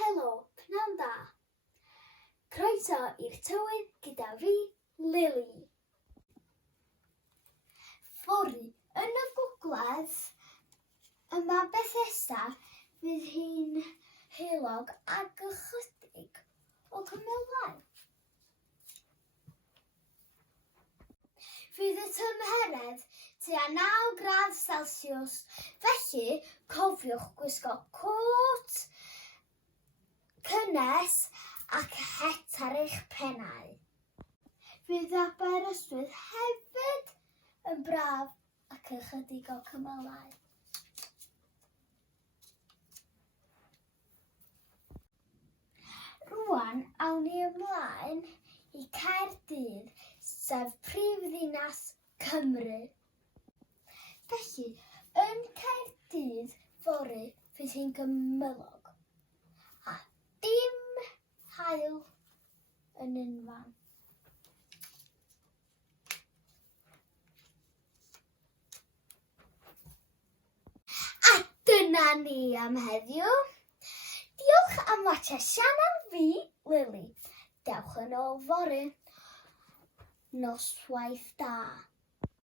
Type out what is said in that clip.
Helo, pnawn da. Croeso i'r tywydd gyda fi, Lily. Fory yn y gogledd, yma Bethesda, fydd hi'n heulog ag ychydig o gymylau. Fydd y tymheredd tua 9 gradd Celsius, felly cofiwch gwisgo cwt, cynnes ac het ar eich pennau. Fydd Aberystwyth hefyd yn braf ac ychydig o cymylau. Rwan awn ni ymlaen i Caerdydd, sef prifddinas Cymru. Felly, yn Caerdydd fory fydd hi'n gymylog a dim haul yn unfan. A dyna ni am heddiw. Diolch am watcha sianel fi, Lily. Dewch yn ôl fory. Noswaith da.